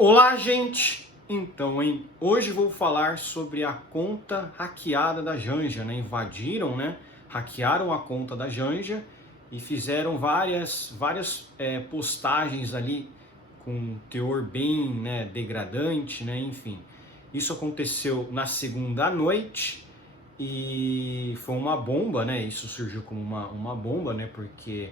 Olá, gente! Então, hoje vou falar sobre a conta hackeada da Janja, né? Invadiram, né? Hackearam a conta da Janja e fizeram várias postagens ali com teor bem, né, degradante, né? Enfim, isso aconteceu na segunda à noite e foi uma bomba, né? Isso surgiu como uma bomba, né? Porque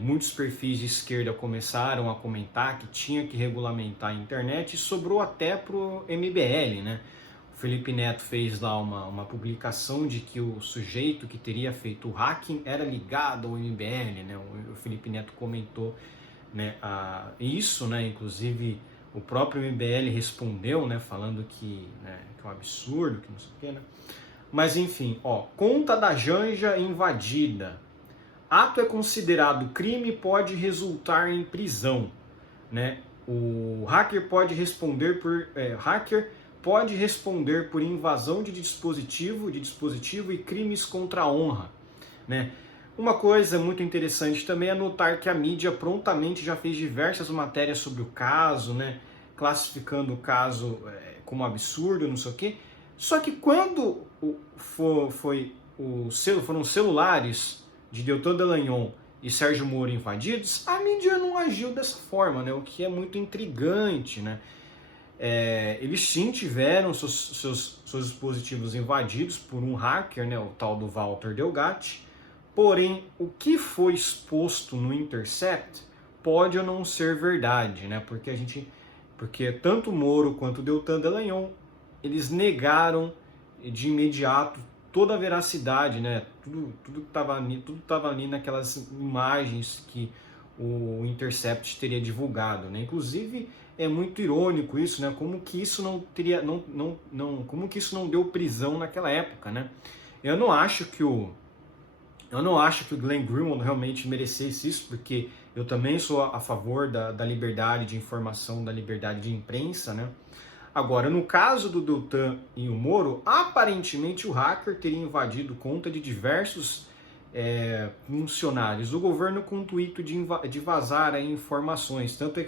muitos perfis de esquerda começaram a comentar que tinha que regulamentar a internet e sobrou até pro MBL, né? O Felipe Neto fez lá uma publicação de que o sujeito que teria feito o hacking era ligado ao MBL, né? O Felipe Neto comentou, né, isso, né? Inclusive o próprio MBL respondeu, né? Falando né, que é um absurdo, que não sei o que, né? Mas enfim, ó, conta da Janja invadida. Ato é considerado crime e pode resultar em prisão, né? O hacker pode responder por invasão de dispositivo e crimes contra a honra, né? Uma coisa muito interessante também é notar que a mídia prontamente já fez diversas matérias sobre o caso, né? Classificando o caso como absurdo, não sei o quê. Só que quando foram celulares de Deltan Dallagnol e Sérgio Moro invadidos, a mídia não agiu dessa forma, né? O que é muito intrigante, né? Eles sim tiveram seus dispositivos invadidos por um hacker, né? O tal do Walter Delgatti. Porém, o que foi exposto no Intercept pode ou não ser verdade, né? Porque tanto Moro quanto Deltan Dallagnol, eles negaram de imediato toda a veracidade, né? Tudo estava ali naquelas imagens que o Intercept teria divulgado, né? Inclusive é muito irônico isso, né? Como que isso como que isso não deu prisão naquela época, né? Eu não acho que o Glenn Greenwald realmente merecesse isso, porque eu também sou a favor da liberdade de informação, da liberdade de imprensa, né? Agora, no caso do Deltan e o Moro, aparentemente o hacker teria invadido conta de diversos funcionários do governo com o intuito de vazar informações. Tanto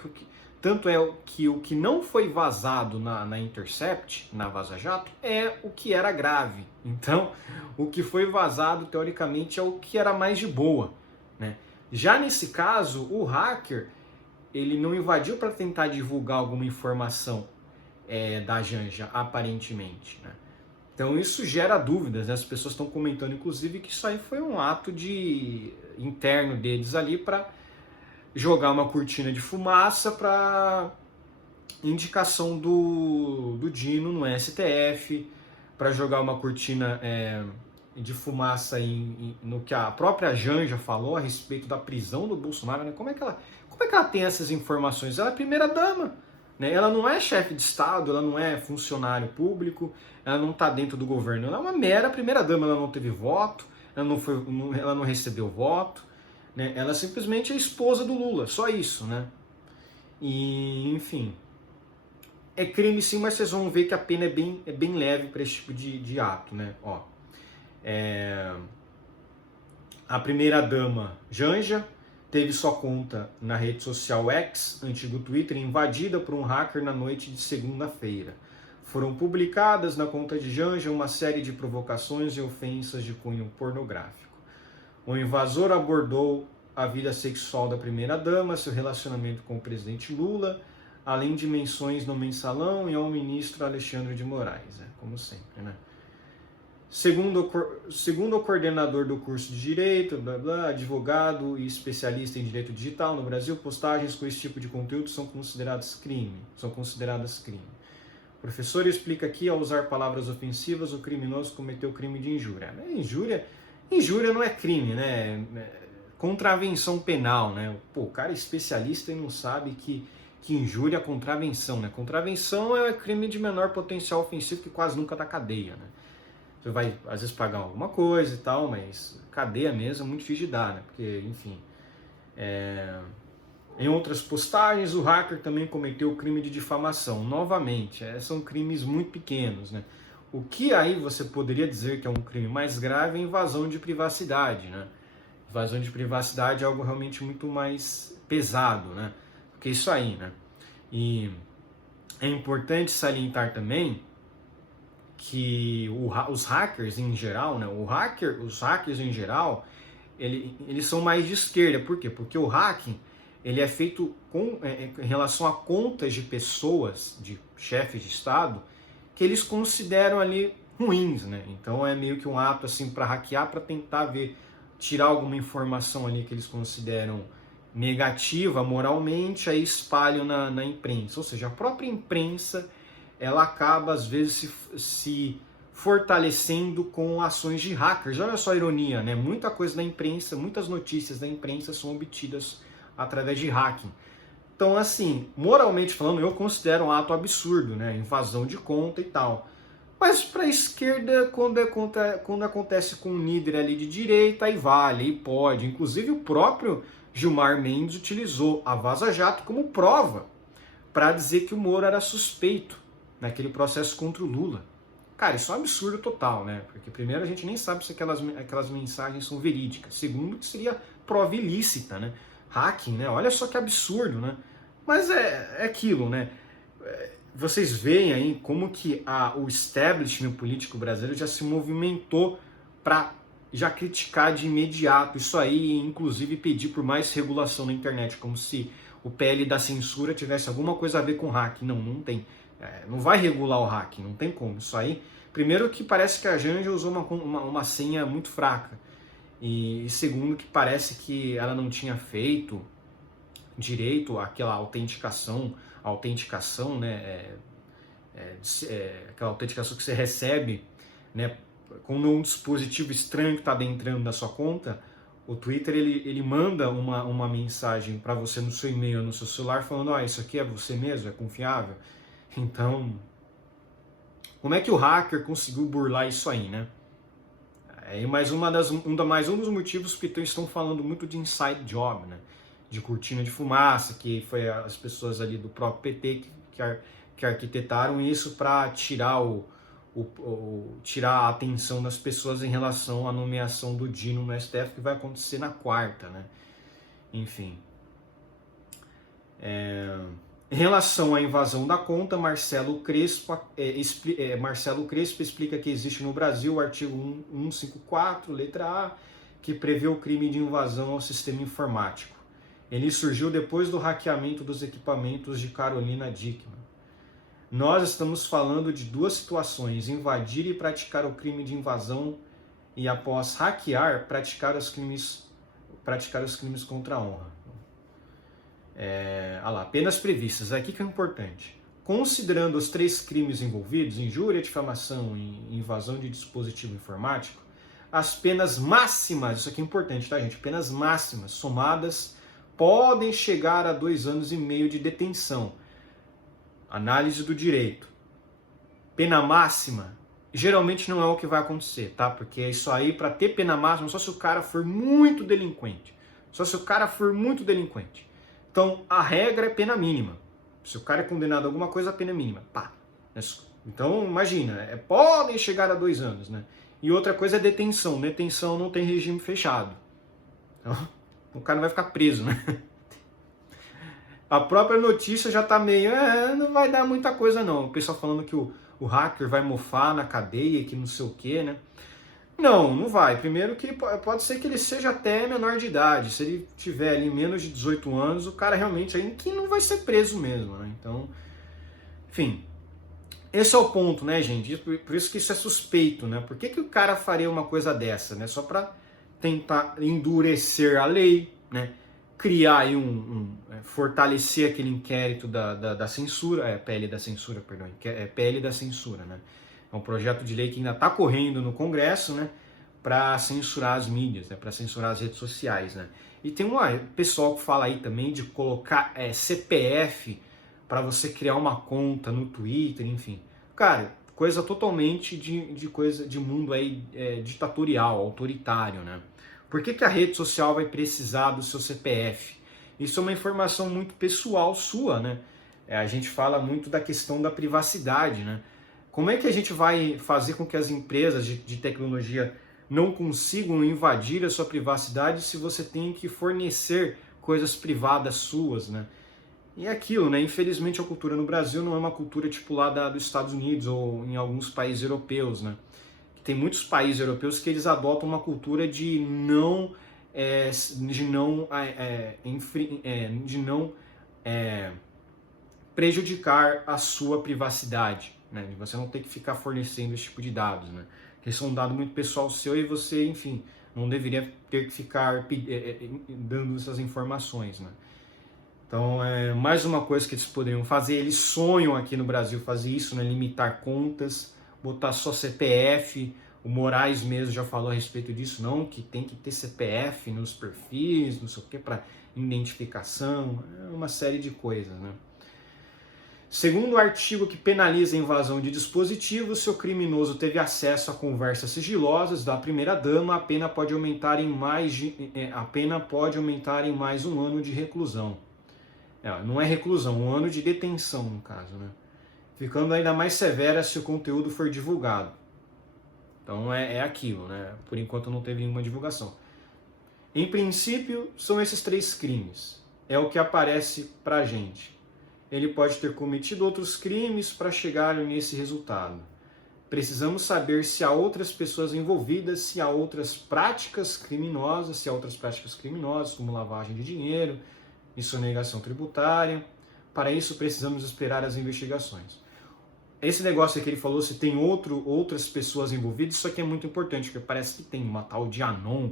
é que o que não foi vazado na Intercept, na Vaza Jato, é o que era grave. Então, o que foi vazado, teoricamente, é o que era mais de boa, né? Já nesse caso, o hacker, ele não invadiu para tentar divulgar alguma informação da Janja, aparentemente, né? Então isso gera dúvidas, né? As pessoas estão comentando, inclusive, que isso aí foi um ato interno deles ali para jogar uma cortina de fumaça para indicação do Dino no STF, para jogar uma cortina de fumaça no que a própria Janja falou a respeito da prisão do Bolsonaro, né? Como é que ela tem essas informações? Ela é primeira-dama, né? Ela não é chefe de Estado, ela não é funcionário público, ela não está dentro do governo, ela é uma mera primeira-dama, ela não teve voto, ela não recebeu voto, né? Ela simplesmente é esposa do Lula, só isso, né? E, enfim, é crime sim, mas vocês vão ver que a pena é bem leve para esse tipo de ato, né? Ó, a primeira-dama Janja teve sua conta na rede social X, antigo Twitter, invadida por um hacker na noite de segunda-feira. Foram publicadas na conta de Janja uma série de provocações e ofensas de cunho pornográfico. O invasor abordou a vida sexual da primeira-dama, seu relacionamento com o presidente Lula, além de menções no Mensalão e ao ministro Alexandre de Moraes, como sempre, né? Segundo o coordenador do curso de Direito, advogado e especialista em Direito Digital no Brasil, postagens com esse tipo de conteúdo são consideradas crime. O professor explica que, ao usar palavras ofensivas, o criminoso cometeu crime de injúria. Injúria não é crime, né? Contravenção penal, né? Pô, o cara é especialista e não sabe que injúria é contravenção, né? Contravenção é crime de menor potencial ofensivo que quase nunca dá cadeia, né? Você vai, às vezes, pagar alguma coisa e tal, mas cadeia mesmo é muito difícil de dar, né? Porque, enfim... Em outras postagens, o hacker também cometeu o crime de difamação. Novamente, são crimes muito pequenos, né? O que aí você poderia dizer que é um crime mais grave é invasão de privacidade, né? Invasão de privacidade é algo realmente muito mais pesado, né? Porque isso aí, né? E é importante salientar também que os hackers em geral, né, os hackers em geral, eles são mais de esquerda. Por quê? Porque o hacking ele é feito em relação a contas de pessoas, de chefes de Estado, que eles consideram ali ruins, né? Então é meio que um ato assim para hackear, para tentar tirar alguma informação ali que eles consideram negativa moralmente, aí espalham na imprensa. Ou seja, a própria imprensa ela acaba às vezes se fortalecendo com ações de hackers. Olha só a ironia, né? Muita coisa da imprensa, muitas notícias da imprensa são obtidas através de hacking. Então, assim, moralmente falando, eu considero um ato absurdo, né? Invasão de conta e tal. Mas para a esquerda, quando acontece com um líder ali de direita, aí vale, aí pode. Inclusive o próprio Gilmar Mendes utilizou a Vaza Jato como prova para dizer que o Moro era suspeito naquele processo contra o Lula. Cara, isso é um absurdo total, né? Porque primeiro a gente nem sabe se aquelas mensagens são verídicas. Segundo, que seria prova ilícita, né? Hacking, né? Olha só que absurdo, né? Mas é aquilo, né? Vocês veem aí como que o establishment político brasileiro já se movimentou para já criticar de imediato isso aí, e inclusive pedir por mais regulação na internet, como se o PL da censura tivesse alguma coisa a ver com hacking. Não, não tem. Não vai regular o hacking, não tem como. Isso aí, primeiro que parece que a Janja usou uma senha muito fraca. E segundo que parece que ela não tinha feito direito àquela autenticação, né? Aquela autenticação que você recebe, né? Quando um dispositivo estranho que está adentrando da sua conta, o Twitter ele manda uma mensagem para você no seu e-mail, no seu celular, falando: isso aqui é você mesmo, é confiável. Então, como é que o hacker conseguiu burlar isso aí, né? Mais um dos motivos porque estão falando muito de inside job, né? De cortina de fumaça, que foi as pessoas ali do próprio PT que arquitetaram isso para tirar tirar a atenção das pessoas em relação à nomeação do Dino no STF, que vai acontecer na quarta, né? Enfim. Em relação à invasão da conta, Marcelo Crespo explica que existe no Brasil o artigo 154, letra A, que prevê o crime de invasão ao sistema informático. Ele surgiu depois do hackeamento dos equipamentos de Carolina Dickmann. Nós estamos falando de duas situações: invadir e praticar o crime de invasão, e após hackear, praticar os crimes contra a honra. Penas previstas. Aqui que é importante. Considerando os 3 crimes envolvidos, injúria, difamação e invasão de dispositivo informático, as penas máximas, isso aqui é importante, tá, gente? Penas máximas somadas podem chegar a 2 anos e meio de detenção. Análise do direito. Pena máxima geralmente não é o que vai acontecer, tá? Porque isso aí, para ter pena máxima, só se o cara for muito delinquente. Então, a regra é pena mínima. Se o cara é condenado a alguma coisa, a pena é mínima. Pá. Então, imagina, podem chegar a 2 anos, né? E outra coisa é detenção. Detenção não tem regime fechado. Então, o cara não vai ficar preso, né? A própria notícia já tá meio, não vai dar muita coisa não. O pessoal falando que o hacker vai mofar na cadeia, que não sei o quê, né? Não vai. Primeiro que pode ser que ele seja até menor de idade. Se ele tiver ali menos de 18 anos, o cara realmente aí que não vai ser preso mesmo, né? Então, enfim. Esse é o ponto, né, gente? Por isso que isso é suspeito, né? Por que o cara faria uma coisa dessa, né? Só para tentar endurecer a lei, né? Criar aí fortalecer aquele inquérito da censura, PL da censura, perdão, PL da censura, né? É um projeto de lei que ainda está correndo no Congresso, né? Para censurar as mídias, né? Para censurar as redes sociais, né? E tem pessoal que fala aí também de colocar CPF para você criar uma conta no Twitter, enfim. Cara, coisa totalmente de mundo aí ditatorial, autoritário, né? Por que a rede social vai precisar do seu CPF? Isso é uma informação muito pessoal sua, né? A gente fala muito da questão da privacidade, né? Como é que a gente vai fazer com que as empresas de tecnologia não consigam invadir a sua privacidade se você tem que fornecer coisas privadas suas, né? E é aquilo, né? Infelizmente a cultura no Brasil não é uma cultura tipo lá dos Estados Unidos ou em alguns países europeus, né? Tem muitos países europeus que eles adotam uma cultura de não prejudicar a sua privacidade, né? De você não ter que ficar fornecendo esse tipo de dados, né? Que são um dado muito pessoal seu e você, enfim, não deveria ter que ficar dando essas informações, né? Então, mais uma coisa que eles poderiam fazer, eles sonham aqui no Brasil fazer isso, né? Limitar contas, botar só CPF. O Moraes mesmo já falou a respeito disso, não, que tem que ter CPF nos perfis, não sei o que, para identificação, uma série de coisas, né? Segundo o artigo que penaliza a invasão de dispositivos, se o criminoso teve acesso a conversas sigilosas da primeira-dama, a pena pode aumentar em mais um ano de reclusão. Não é reclusão, um ano de detenção, no caso, né? Ficando ainda mais severa se o conteúdo for divulgado. Então é aquilo, né? Por enquanto não teve nenhuma divulgação. Em princípio, são esses 3 crimes. É o que aparece pra gente. Ele pode ter cometido outros crimes para chegar nesse resultado. Precisamos saber se há outras pessoas envolvidas, se há outras práticas criminosas, como lavagem de dinheiro e sonegação tributária. Para isso, precisamos esperar as investigações. Esse negócio que ele falou, se tem outras pessoas envolvidas, isso aqui é muito importante, porque parece que tem uma tal de Anon,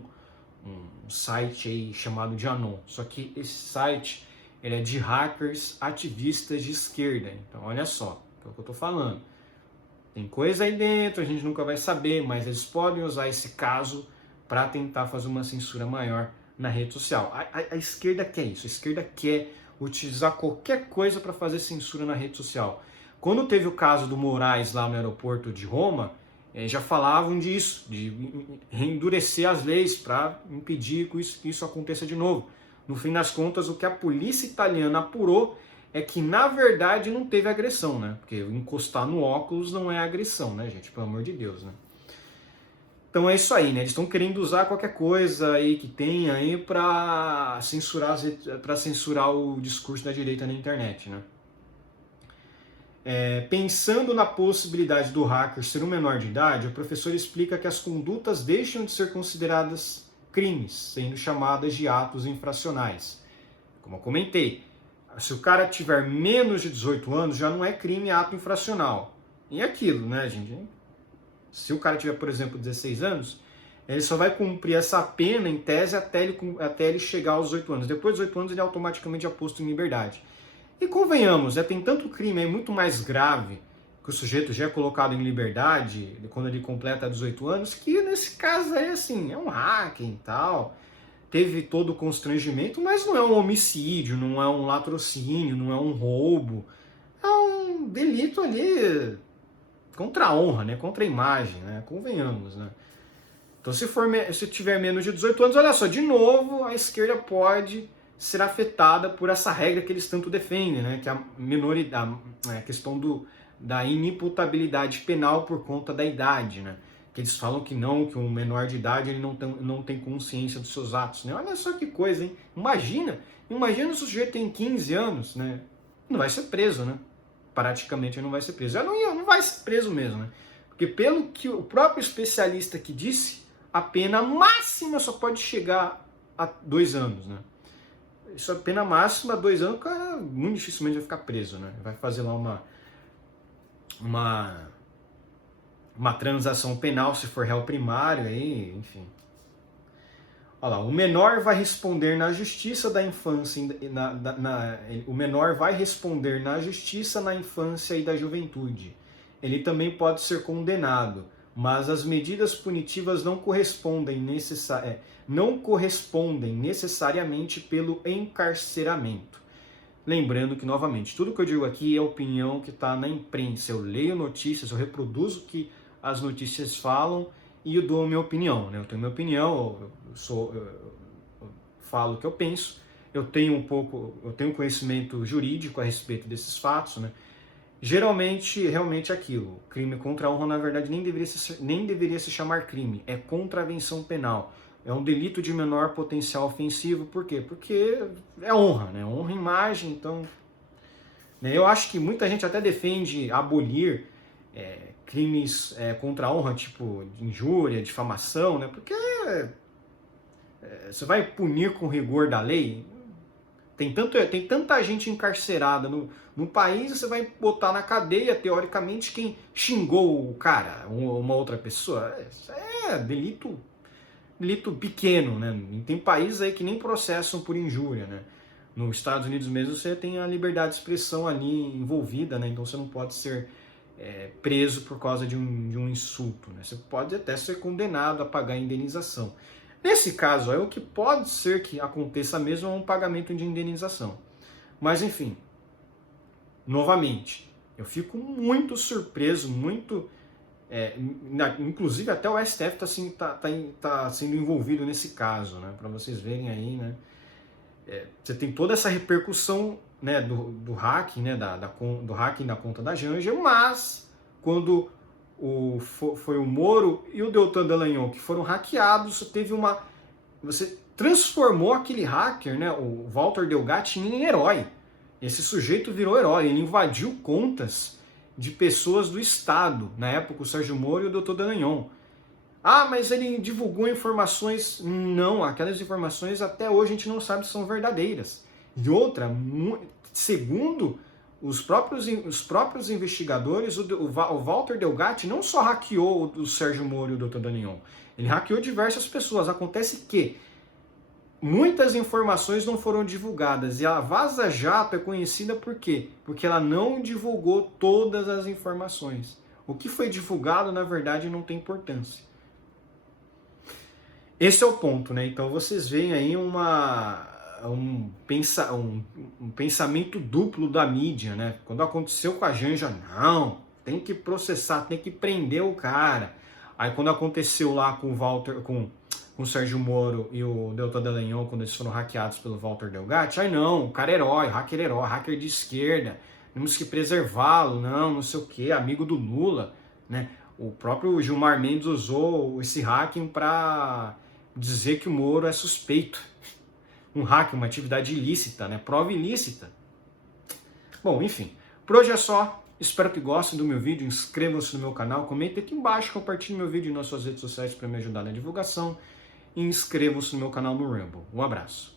um site aí chamado de Anon. Só que esse site ele é de hackers ativistas de esquerda. Então, olha só, é o que eu estou falando. Tem coisa aí dentro, a gente nunca vai saber, mas eles podem usar esse caso para tentar fazer uma censura maior na rede social. A esquerda quer isso, a esquerda quer utilizar qualquer coisa para fazer censura na rede social. Quando teve o caso do Moraes lá no aeroporto de Roma, já falavam disso, de endurecer as leis para impedir que isso aconteça de novo. No fim das contas, o que a polícia italiana apurou é que, na verdade, não teve agressão, né? Porque encostar no óculos não é agressão, né, gente? Pelo amor de Deus, né? Então é isso aí, né? Eles estão querendo usar qualquer coisa aí que tenha aí para censurar o discurso da direita na internet, né? Pensando na possibilidade do hacker ser um menor de idade, o professor explica que as condutas deixam de ser consideradas crimes, sendo chamadas de atos infracionais. Como eu comentei, se o cara tiver menos de 18 anos, já não é crime, é ato infracional. E é aquilo, né, gente? Se o cara tiver, por exemplo, 16 anos, ele só vai cumprir essa pena, em tese, até ele chegar aos 18 anos. Depois dos 18 anos, ele automaticamente é posto em liberdade. E convenhamos, tem tanto crime muito mais grave que o sujeito já é colocado em liberdade quando ele completa 18 anos, que nesse caso é assim, é um hacking e tal, teve todo o constrangimento, mas não é um homicídio, não é um latrocínio, não é um roubo, é um delito ali contra a honra, né, contra a imagem, né, convenhamos, né. Então se tiver menos de 18 anos, olha só, de novo a esquerda pode ser afetada por essa regra que eles tanto defendem, né? Que a questão da inimputabilidade penal por conta da idade, né? Que eles falam que um menor de idade ele não tem consciência dos seus atos, né? Olha só que coisa, hein? Imagina o sujeito tem 15 anos, né? Não vai ser preso, né? Praticamente não vai ser preso. Não vai ser preso mesmo, né? Porque pelo que o próprio especialista que disse, a pena máxima só pode chegar a 2 anos, né? Isso é pena máxima, 2 anos, o cara muito dificilmente vai ficar preso, né? Vai fazer lá uma transação penal, se for réu primário, aí, enfim. Olha lá, o menor vai responder na justiça da infância, o menor vai responder na justiça na infância e da juventude. Ele também pode ser condenado, mas as medidas punitivas não correspondem necessariamente pelo encarceramento. Lembrando que, novamente, tudo que eu digo aqui é opinião que está na imprensa. Eu leio notícias, eu reproduzo o que as notícias falam e eu dou a minha opinião, né? Eu tenho minha opinião, eu falo o que eu penso, eu tenho conhecimento jurídico a respeito desses fatos, né? Geralmente, realmente é aquilo. Crime contra a honra, na verdade, nem deveria se chamar crime. É contravenção penal. É um delito de menor potencial ofensivo. Por quê? Porque é honra, né? Honra, imagem, então né? Eu acho que muita gente até defende abolir crimes contra a honra, tipo de injúria, difamação, né? Porque você vai punir com rigor da lei. Tem tanta gente encarcerada no país, você vai botar na cadeia, teoricamente, quem xingou o cara, uma outra pessoa. Isso é delito pequeno, né? Tem países aí que nem processam por injúria, né? Nos Estados Unidos mesmo você tem a liberdade de expressão ali envolvida, né? Então você não pode ser preso por causa de um insulto, né? Você pode até ser condenado a pagar indenização. Nesse caso, o que pode ser que aconteça mesmo é um pagamento de indenização. Mas enfim, novamente, eu fico muito surpreso, inclusive até o STF está assim, tá sendo envolvido nesse caso, né? Para vocês verem aí, né? Você tem toda essa repercussão, né, do hacking, né, do hacking da conta da Janja, mas quando foi o Moro e o Deltan Dallagnol que foram hackeados, você transformou aquele hacker, né, o Walter Delgatti, em herói. Esse sujeito virou herói, ele invadiu contas de pessoas do Estado, na época o Sérgio Moro e o Deltan Dallagnol. Ah, mas ele divulgou informações. Não, aquelas informações até hoje a gente não sabe se são verdadeiras. E outra, segundo os próprios investigadores, o Walter Delgatti não só hackeou o Sérgio Moro e o Dr. Dallagnol, ele hackeou diversas pessoas. Acontece que muitas informações não foram divulgadas. E a Vaza Jato é conhecida por quê? Porque ela não divulgou todas as informações. O que foi divulgado, na verdade, não tem importância. Esse é o ponto, né? Então vocês veem aí um pensamento duplo da mídia, né? Quando aconteceu com a Janja, não, tem que processar, tem que prender o cara. Aí quando aconteceu lá com o Walter, com o Sérgio Moro e o Deltan Dallagnol, quando eles foram hackeados pelo Walter Delgatti, aí não, o cara é herói, hacker de esquerda, temos que preservá-lo, não sei o que, amigo do Lula, né? O próprio Gilmar Mendes usou esse hacking para dizer que o Moro é suspeito. Um hack, uma atividade ilícita, né? Prova ilícita. Bom, enfim. Por hoje é só. Espero que gostem do meu vídeo. Inscrevam-se no meu canal. Comentem aqui embaixo. Compartilhem meu vídeo nas suas redes sociais para me ajudar na divulgação. E inscrevam-se no meu canal no Rumble. Um abraço.